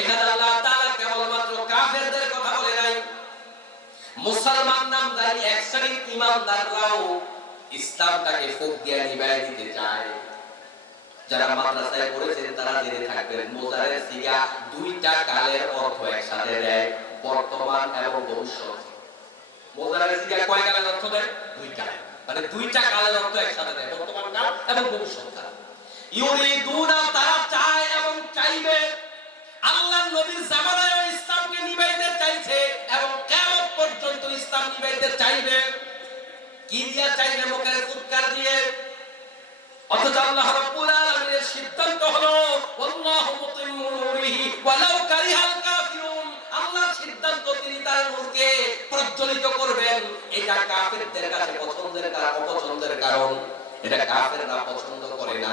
এখানে আল্লাহ তাআলা কেবলমাত্র কাফেরদের কথা বলে নাই। মুসলমান নামধারী এক শ্রেণির ইমানদাররাও ইসলামটাকে ফুক দিয়ে নিভাই দিতে চায়। যারা মাদ্রাসায় পড়েছেন, তারা জেনে থাকবেন, মোজারের সিগা দুইটা কালের অর্থ একসাথে দেয়, বর্তমান এবং ভবিষ্যৎ। মোজারের সিগা কয় কালের অর্থ দেয়? দুইটা। মানে দুইটা কালের অর্থ একসাথে দেয়, বর্তমান কাল এবং ভবিষ্যৎ কাল। ইউরিদুনা নবীর জামানায় ইসলামকে নিভাইতে চাইছে এবং কিয়ামত পর্যন্ত ইসলাম নিভাইতে চাইবে। কি দিয়া চাইবে মুখের ফুৎকার দিয়ে? অথচ আল্লাহ রাব্বুল আলামিনের সিদ্ধান্ত হলো আল্লাহু মুতিম্মু নূরিহি ওয়ালাউ কারিহাল কাফিরুন। আল্লাহর সিদ্ধান্ত তিনি তার নূরকে প্রজ্বলিত করবেন। এটা কাফেরদের কাছে পছন্দের কারণ, অপছন্দের কারণ। এটা কাফেররা পছন্দ করে না।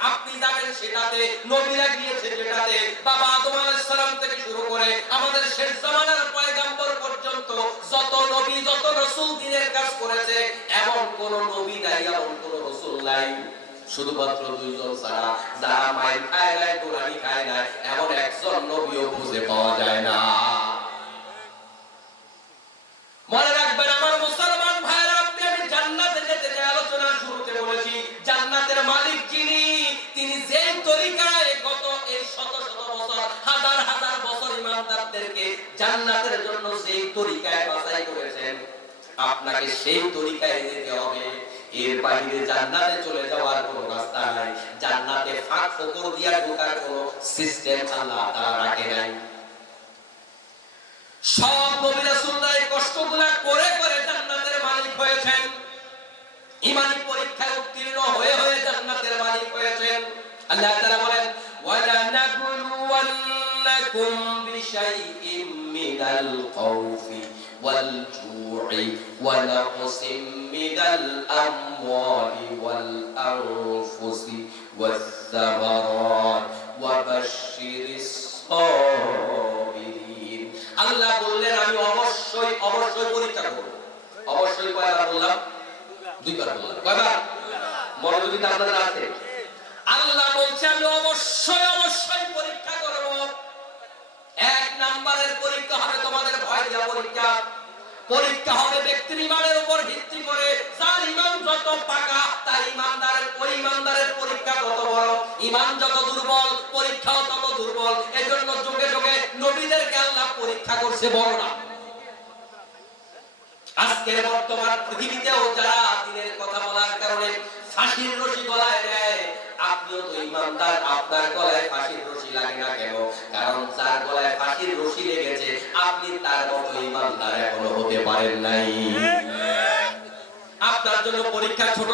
আপনি যাবেন সেটাতে নবীরা গিয়েছে যেটাতে বাবা আদম থেকে শুরু করে আমাদের শেষ জামানার পয়গাম্বর পর্যন্ত যত নবী, যত কাজ করেছে, এমন কোন নবী নাই, এমন কোন রাসূল নাই। শুধুমাত্র দুইজন ছাড়া, যারা মাইল খায় নাই দৌড়ানি খায় নাই, এমন একজন নবীও খুঁজে পাওয়া যায় ইমানদারদেরকে জান্নাতের জন্য যেই তরিকায় বাছাই করেছেন, আপনাকে সেই তরিকায় যেতে হবে। এর বাইরে জান্নাতে চলে যাওয়ার কোনো রাস্তা নাই। জান্নাতে ফাঁক ফোকর দিয়া ঢোকার কোনো সিস্টেম আল্লাহ তাআলা রাখে নাই। সব নবী রাসূলরা কষ্টগুলা করে করে জান্নাতের মালিক হয়েছেন। ইমানি পরীক্ষায় উত্তীর্ণ হয়ে হয়ে জান্নাতের মালিক হয়েছেন। আল্লাহ তাআলা মিনাল আমওয়ালি ওয়াল আনফুসি ওয়াস সামারাত ওয়া বাশশিরিস সাবিরিন আল্লাহ বললেন, আমি অবশ্যই অবশ্যই পরীক্ষা করব। অবশ্যই কয়বার বললাম? দুইবার বললাম। কয়বার? মনোযোগী আপনাদের আছে। আল্লাহ বলছে, আমি অবশ্যই অবশ্যই নাম্বারের পরীক্ষা হবে তোমাদের ভয় দেওয়া পরীক্ষা। পরীক্ষা হবে ব্যক্তির ইমানের উপর ভিত্তি করে। যার ইমান যত পাকা, তার ইমানদারের ওই ইমানদারের পরীক্ষা তত বড়। ইমান যত দুর্বল, পরীক্ষাও তত দুর্বল। এজন্য যুগে যুগে নবীদেরকে আল্লাহ পরীক্ষা করছে বড়রা। আজকের বর্তমান পৃথিবীতেও যারা দিনের কথা বলার কারণে ফাঁসির রশি গলায় আপনার আপনি আপনার জন্য পরীক্ষা ছোট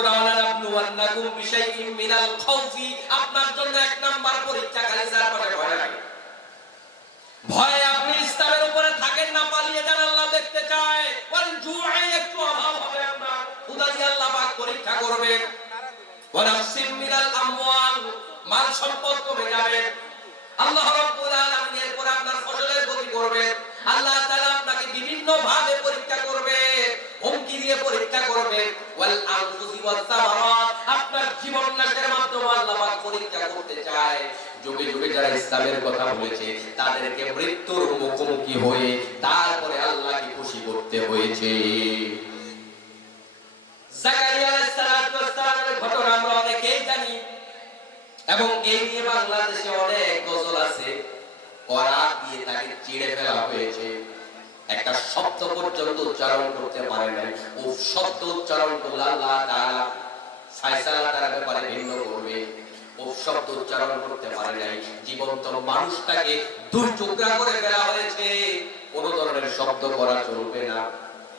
আপনার জন্য এক নাম্বার পরীক্ষা খালি যার ভয় লাগে ভয়ে আপনি ইসলামের উপরে থাকেন না পালিয়ে যান আল্লাহ দেখতে চায় ওয়াল জু'i একটু অভাব হবে আপনার খুদা দিয়ে আল্লাহ পাক পরীক্ষা করবে ওয়া নাফসিম মিনাল আমওয়াল মাল সম্পদ কমে যাবে। আল্লাহ রাব্বুল আলামিন এরপর আপনার ফসলের গতি করবে আল্লাহ তাআলা আপনাকে বিভিন্ন ভাবে পরীক্ষা করবে, হুমকি দিয়ে পরীক্ষা করবে। ওয়াল আনফুসি ওয়াস সামারাত, আপনার জীবন নাশের মাধ্যমে আল্লাহ পাক পরীক্ষা করতে চায়। যুগে যুগে যারা ইসলামের কথা বলেছে, তাদেরকে মৃত্যুর মুখোমুখি হয়ে তারপরে আল্লাহকে খুশি করতে হয়েছে। জাকারিয়া আলাইহিস সালাতু ওয়াস সালামের ঘটনা আমরা অনেকেই জানি এবং এই নিয়ে বাংলাদেশে অনেক গজল আছে। করা দিয়ে তাকে চিড়ে ফেলা হয়েছে। একটা শব্দ পর্যন্ত উচ্চারণ করতে পারে নাই। ও শব্দ উচ্চারণ করলে ভিন্ন করবে। ও শব্দ উচ্চারণ করতে পারে নাই। জীবন্ত মানুষটাকে টুকরা করে ফেলা হয়েছে। কোন ধরনের শব্দ করা চলবে না।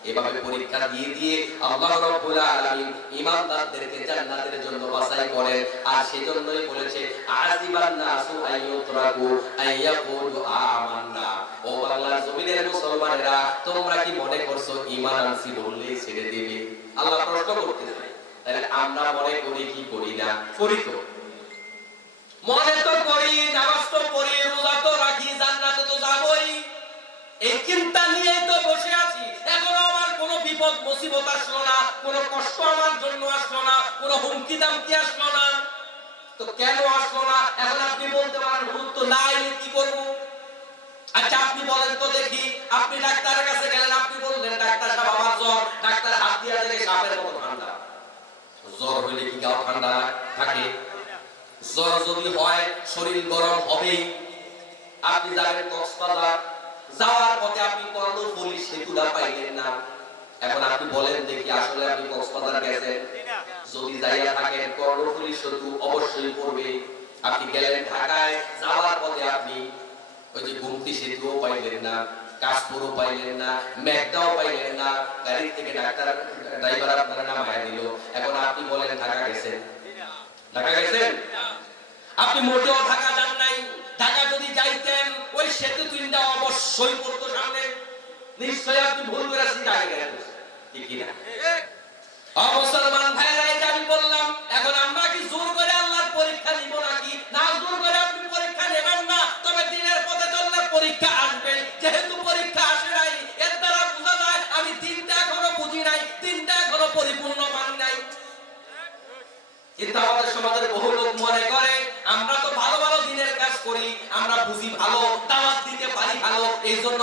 এভাবে পরীক্ষা দিয়ে দিয়ে আল্লাহ রাব্বুল আলামিন ঈমানদারদেরকে জান্নাতের জন্য বাছাই করেন। আর সেজন্যই বলেছে আসিবান নাসু আইয়ুতরাকু আইয়াকুলু আমান্না। ও বাংলার জমিনের মুসলমানেরা, তোমরা কি মনে করছ ঈমান আনছি বললেই ছেড়ে দেবে? আল্লাহ প্রশ্ন করতে চায়, তাহলে আমরা মনে করি কি করি না? করি তো। মনে তো করি, নামাজ তো পড়ি, রোজা তো রাখি, জান্নাতে তো যাবই। এই চিন্তা নিয়েই বিপদ, মুসিবত আসলো না, কোনো কষ্ট আমার জন্য আসলো না, কোনো হুমকি দামকি আসলো না। তো কেন আসলো না? এখন আপনি বলতে পারেন হুজুর তো নাই কি করব? আচ্ছা আপনি বলেন তো দেখি, আপনি ডাক্তারের কাছে গেলেন, আপনি বললেন, ডাক্তার সাহেব, আমার জ্বর, ডাক্তার হাত দিয়া দেখে সাপের মতো ঠান্ডা। জ্বর হইলে কি গাও ঠান্ডা থাকে? জ্বর যদি হয়, শরীর গরম হবেই। আপনি যাবেন কক্সবাজার, যাওয়ার পথে আপনি কর্ণফুলী সেতুটা পাইলেন না। এখন আপনি বলেন দেখি আসলে আপনি কক্সবাজার গেছেন? যদি যাইয়া থাকেন কর্ণফুলী সেতু অবশ্যই পড়বে। আপনি গেলেন ঢাকায়, যাওয়ার পথে আপনি ওই যে গুমতি সেতুও পাইলেন না, কাশপুরও পাইলেন না, মেঘটাও পাইলেন না। গাড়ি থেকে ডাক্তার, ড্রাইভার আপনারা নামায় দিল। এখন আপনি বলেন ঢাকা গেছেন? ঢাকা গেছেন? আপনি মোটেও ঢাকা যান নাই। ঢাকা যদি যাইতেন, ওই সেতু তিনটা অবশ্যই পড়তো সামনে। নিশ্চয়ই আপনি ভুল করে চিন্তা গেলেন। বোঝা নাই, দিনটা এখনও পরিপূর্ণ মানি নাই। কিন্তু মনে করে, আমরা তো ভালো ভালো দিনের কাজ করি, আমরা বুঝি ভালো, দাওয়াত দিতে পারি ভালো এই জন্য